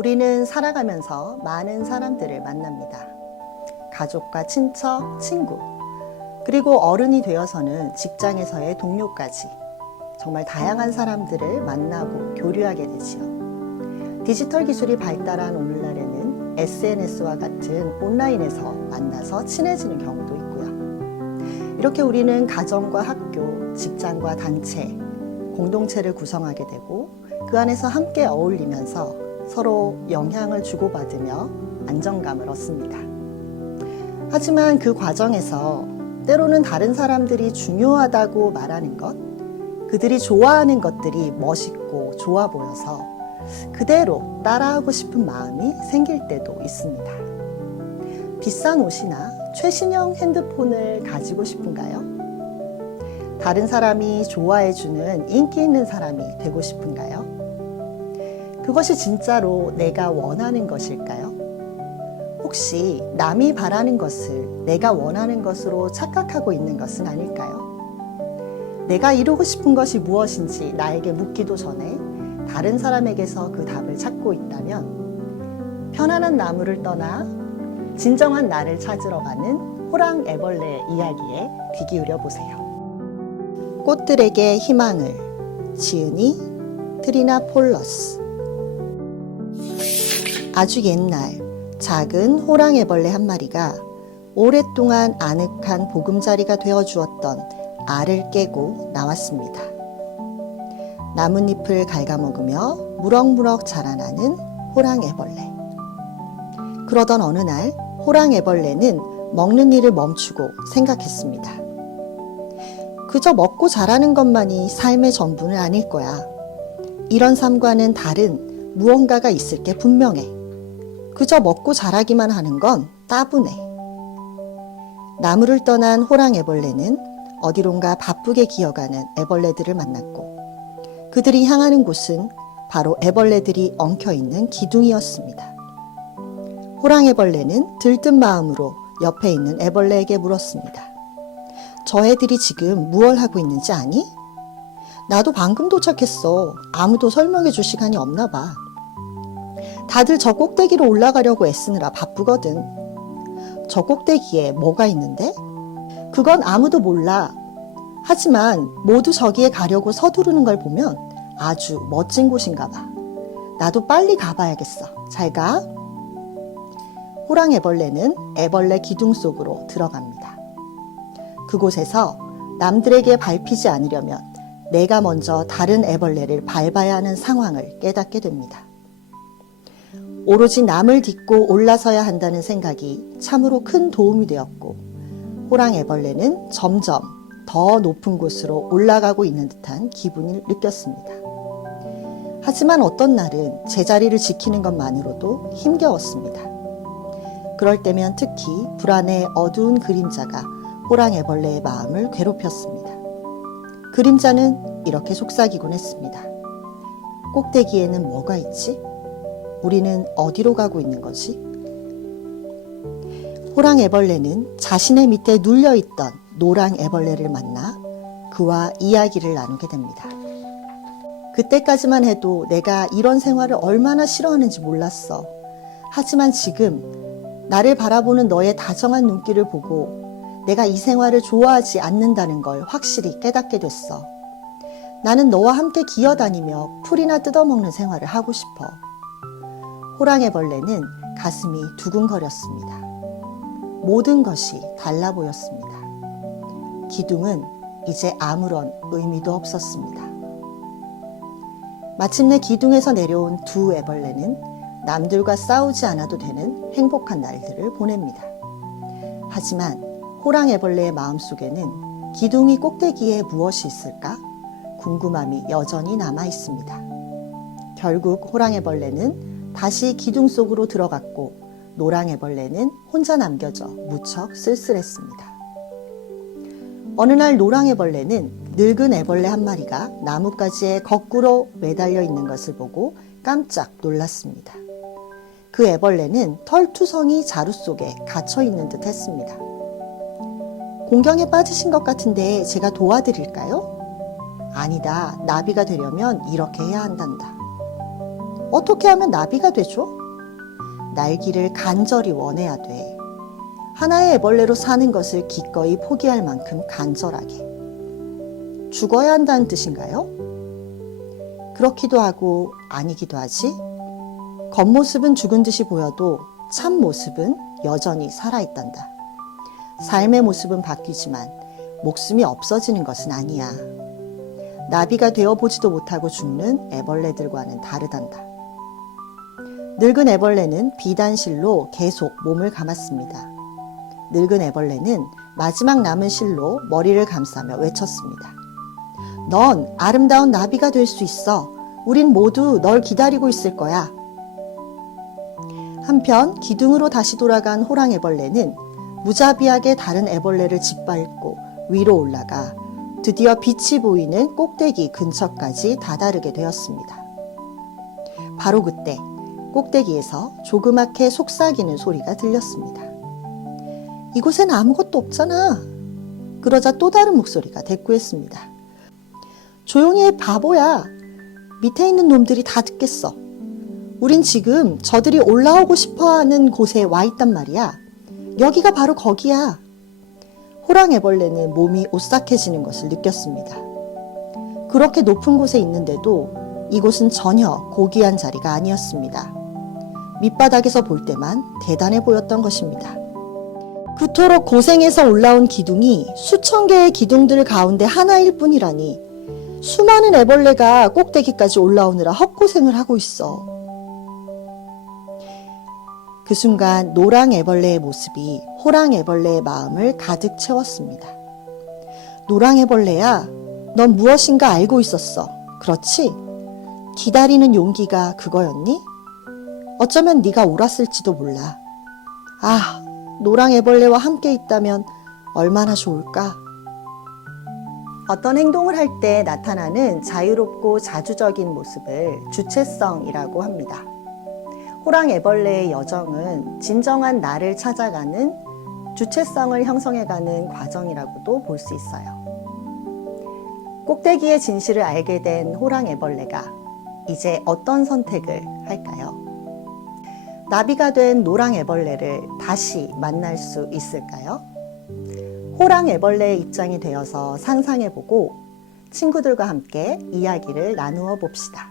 우리는 살아가면서 많은 사람들을 만납니다. 가족과 친척, 친구, 그리고 어른이 되어서는 직장에서의 동료까지 정말 다양한 사람들을 만나고 교류하게 되지요. 디지털 기술이 발달한 오늘날에는 SNS와 같은 온라인에서 만나서 친해지는 경우도 있고요. 이렇게 우리는 가정과 학교, 직장과 단체, 공동체를 구성하게 되고 그 안에서 함께 어울리면서 서로 영향을 주고받으며 안정감을 얻습니다. 하지만 그 과정에서 때로는 다른 사람들이 중요하다고 말하는 것, 그들이 좋아하는 것들이 멋있고 좋아 보여서 그대로 따라하고 싶은 마음이 생길 때도 있습니다. 비싼 옷이나 최신형 핸드폰을 가지고 싶은가요? 다른 사람이 좋아해주는 인기 있는 사람이 되고 싶은가요? 그것이 진짜로 내가 원하는 것일까요? 혹시 남이 바라는 것을 내가 원하는 것으로 착각하고 있는 것은 아닐까요? 내가 이루고 싶은 것이 무엇인지 나에게 묻기도 전에 다른 사람에게서 그 답을 찾고 있다면 편안한 나무를 떠나 진정한 나를 찾으러 가는 호랑 애벌레 이야기에 귀 기울여 보세요. 꽃들에게 희망을, 지은이 트리나 폴러스. 아주 옛날 작은 호랑 애벌레 한 마리가 오랫동안 아늑한 보금자리가 되어주었던 알을 깨고 나왔습니다. 나뭇잎을 갉아먹으며 무럭무럭 자라나는 호랑 애벌레. 그러던 어느 날 호랑 애벌레는 먹는 일을 멈추고 생각했습니다. 그저 먹고 자라는 것만이 삶의 전부는 아닐 거야. 이런 삶과는 다른 무언가가 있을 게 분명해. 그저 먹고 자라기만 하는 건 따분해. 나무를 떠난 호랑 애벌레는 어디론가 바쁘게 기어가는 애벌레들을 만났고 그들이 향하는 곳은 바로 애벌레들이 엉켜있는 기둥이었습니다. 호랑 애벌레는 들뜬 마음으로 옆에 있는 애벌레에게 물었습니다. 저 애들이 지금 무얼 하고 있는지 아니? 나도 방금 도착했어. 아무도 설명해 줄 시간이 없나 봐. 다들 저 꼭대기로 올라가려고 애쓰느라 바쁘거든. 저 꼭대기에 뭐가 있는데? 그건 아무도 몰라. 하지만 모두 저기에 가려고 서두르는 걸 보면 아주 멋진 곳인가 봐. 나도 빨리 가봐야겠어. 잘 가. 호랑 애벌레는 애벌레 기둥 속으로 들어갑니다. 그곳에서 남들에게 밟히지 않으려면 내가 먼저 다른 애벌레를 밟아야 하는 상황을 깨닫게 됩니다. 오로지 남을 딛고 올라서야 한다는 생각이 참으로 큰 도움이 되었고 호랑 애벌레는 점점 더 높은 곳으로 올라가고 있는 듯한 기분을 느꼈습니다. 하지만 어떤 날은 제자리를 지키는 것만으로도 힘겨웠습니다. 그럴 때면 특히 불안의 어두운 그림자가 호랑 애벌레의 마음을 괴롭혔습니다. 그림자는 이렇게 속삭이곤 했습니다. 꼭대기에는 뭐가 있지? 우리는 어디로 가고 있는 거지? 호랑 애벌레는 자신의 밑에 눌려있던 노랑 애벌레를 만나 그와 이야기를 나누게 됩니다. 그때까지만 해도 내가 이런 생활을 얼마나 싫어하는지 몰랐어. 하지만 지금 나를 바라보는 너의 다정한 눈길을 보고 내가 이 생활을 좋아하지 않는다는 걸 확실히 깨닫게 됐어. 나는 너와 함께 기어다니며 풀이나 뜯어먹는 생활을 하고 싶어. 호랑 애벌레는 가슴이 두근거렸습니다. 모든 것이 달라 보였습니다. 기둥은 이제 아무런 의미도 없었습니다. 마침내 기둥에서 내려온 두 애벌레는 남들과 싸우지 않아도 되는 행복한 날들을 보냅니다. 하지만 호랑 애벌레의 마음속에는 기둥이 꼭대기에 무엇이 있을까? 궁금함이 여전히 남아 있습니다. 결국 호랑 애벌레는 다시 기둥 속으로 들어갔고 노랑 애벌레는 혼자 남겨져 무척 쓸쓸했습니다. 어느 날 노랑 애벌레는 늙은 애벌레 한 마리가 나뭇가지에 거꾸로 매달려 있는 것을 보고 깜짝 놀랐습니다. 그 애벌레는 털투성이 자루 속에 갇혀 있는 듯 했습니다. 공경에 빠지신 것 같은데 제가 도와드릴까요? 아니다. 나비가 되려면 이렇게 해야 한단다. 어떻게 하면 나비가 되죠? 날기를 간절히 원해야 돼. 하나의 애벌레로 사는 것을 기꺼이 포기할 만큼 간절하게. 죽어야 한다는 뜻인가요? 그렇기도 하고 아니기도 하지. 겉모습은 죽은 듯이 보여도 참 모습은 여전히 살아있단다. 삶의 모습은 바뀌지만 목숨이 없어지는 것은 아니야. 나비가 되어보지도 못하고 죽는 애벌레들과는 다르단다. 늙은 애벌레는 비단실로 계속 몸을 감았습니다. 늙은 애벌레는 마지막 남은 실로 머리를 감싸며 외쳤습니다. 넌 아름다운 나비가 될 수 있어. 우린 모두 널 기다리고 있을 거야. 한편 기둥으로 다시 돌아간 호랑애벌레는 무자비하게 다른 애벌레를 짓밟고 위로 올라가 드디어 빛이 보이는 꼭대기 근처까지 다다르게 되었습니다. 바로 그때 꼭대기에서 조그맣게 속삭이는 소리가 들렸습니다. 이곳엔 아무것도 없잖아. 그러자 또 다른 목소리가 대꾸했습니다. 조용히 해, 바보야. 밑에 있는 놈들이 다 듣겠어. 우린 지금 저들이 올라오고 싶어하는 곳에 와 있단 말이야. 여기가 바로 거기야. 호랑애벌레는 몸이 오싹해지는 것을 느꼈습니다. 그렇게 높은 곳에 있는데도 이곳은 전혀 고귀한 자리가 아니었습니다. 밑바닥에서 볼 때만 대단해 보였던 것입니다. 그토록 고생해서 올라온 기둥이 수천 개의 기둥들 가운데 하나일 뿐이라니 수많은 애벌레가 꼭대기까지 올라오느라 헛고생을 하고 있어. 그 순간 노랑애벌레의 모습이 호랑애벌레의 마음을 가득 채웠습니다. 노랑애벌레야, 넌 무엇인가 알고 있었어. 그렇지? 기다리는 용기가 그거였니? 어쩌면 네가 옳았을지도 몰라. 아, 노랑애벌레와 함께 있다면 얼마나 좋을까? 어떤 행동을 할 때 나타나는 자유롭고 자주적인 모습을 주체성이라고 합니다. 호랑애벌레의 여정은 진정한 나를 찾아가는 주체성을 형성해가는 과정이라고도 볼 수 있어요. 꼭대기의 진실을 알게 된 호랑애벌레가 이제 어떤 선택을 할까요? 나비가 된 노랑애벌레를 다시 만날 수 있을까요? 호랑애벌레의 입장이 되어서 상상해보고 친구들과 함께 이야기를 나누어 봅시다.